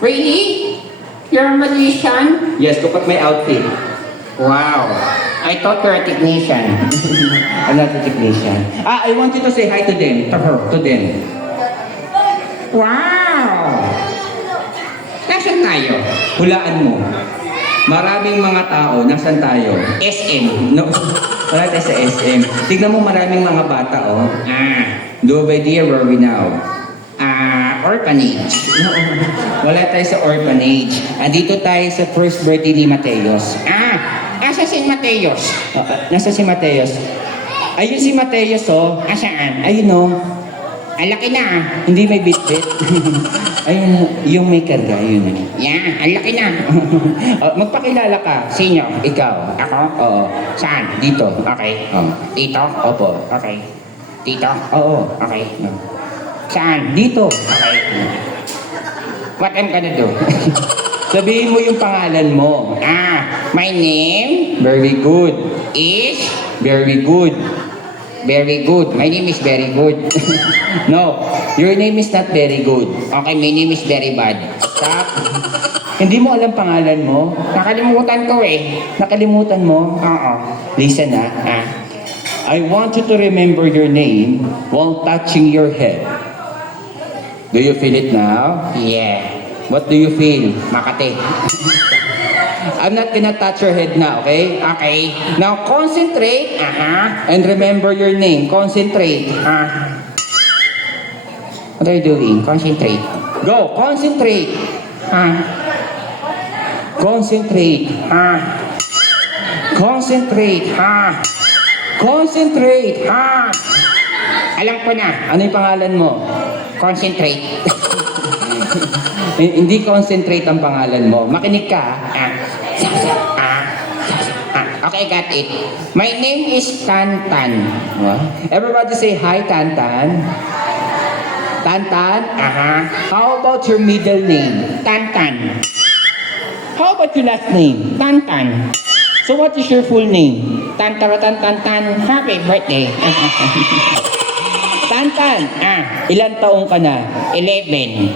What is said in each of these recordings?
Really? You're a magician? Yes, kapag may outfit. Wow. I thought you're a technician. I'm not a technician. I want you to say hi to them. To her. To them. Wow! Nasaan tayo? Hulaan mo. Maraming mga tao. Nasaan tayo? SM. No. Wala tayo sa SM. Tignan mo maraming mga bata, oh. Do have idea where we now? Orphanage. No. Wala tayo sa orphanage. Andito tayo sa first birthday ni Mateos. Asa si Mateos? Nasa si Mateos. Ayun si Mateos, oh. Asaan? Ayun, oh. Ang laki na. Hindi may bitbit. Ayun, yung may karga, yun. Yan, ang laki na. Magpakilala ka. Sino? Ikaw. Ako? Oo. Saan? Dito. Okay. Oh. Dito? Opo. Okay. Dito? Oo. Okay. No. Saan? Dito. Okay. What I'm gonna do? Sabihin mo yung pangalan mo. My name Very good. is Very good. very good. My name is very good. No, your name is not very good. Okay, my name is very bad. Stop. Hindi mo alam pangalan mo? Nakalimutan ko eh. Nakalimutan mo? Oo. Listen I want you to remember your name while touching your head. Do you feel it now? Yeah. What do you feel? Makati. I'm not gonna touch your head now, okay? Okay. Now concentrate Uh-huh. and remember your name. Concentrate. What are you doing? Concentrate. Go, concentrate. Ah. Concentrate. Ah. Concentrate. Ah. Concentrate. Ah. Alam ko na. Ano yung pangalan mo? Concentrate. Hindi concentrate ang pangalan mo. Makinig ka. Okay, got it. My name is Tantan. Everybody say hi, Tantan. Tantan? How about your middle name? Tantan. How about your last name? Tantan. So what is your full name? Tantan. Happy birthday. Tantan, ilan taong ka na? 11.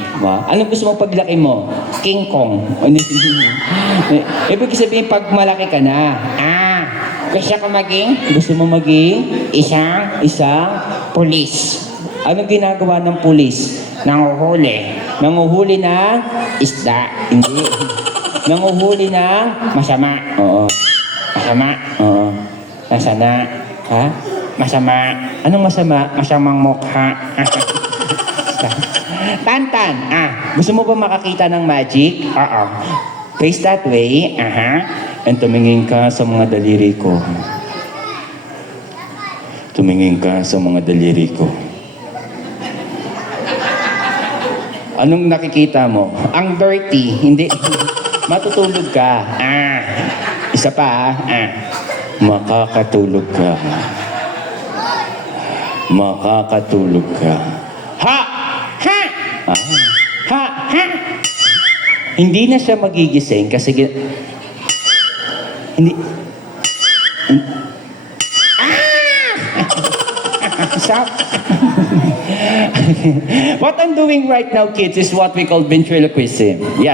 Anong gusto mo paglaki mo? King Kong. Ibig sabihin pag malaki ka na, Gusto ko maging gusto mo maging isang pulis. Anong ginagawa ng pulis? nanguhuli. Nanguhuli na Isda. hindi. Nanguhuli na Masama. Oo. Masama. Oo. Masama. Ha? Masama. Anong masama? Masamang mukha. Tantan, gusto mo ba makakita ng magic? Oo. Face that way. And tumingin ka sa mga daliri ko. Tumingin ka sa mga daliri ko. Anong nakikita mo? Ang dirty. Hindi. Matutulog ka. Isa pa, makakatulog ka. Makakatulog ka. Ha! Ha! Ha! Ha! Hindi na siya magigising kasi hindi. Stop. What I'm doing right now, kids, is what we call ventriloquism. Yeah.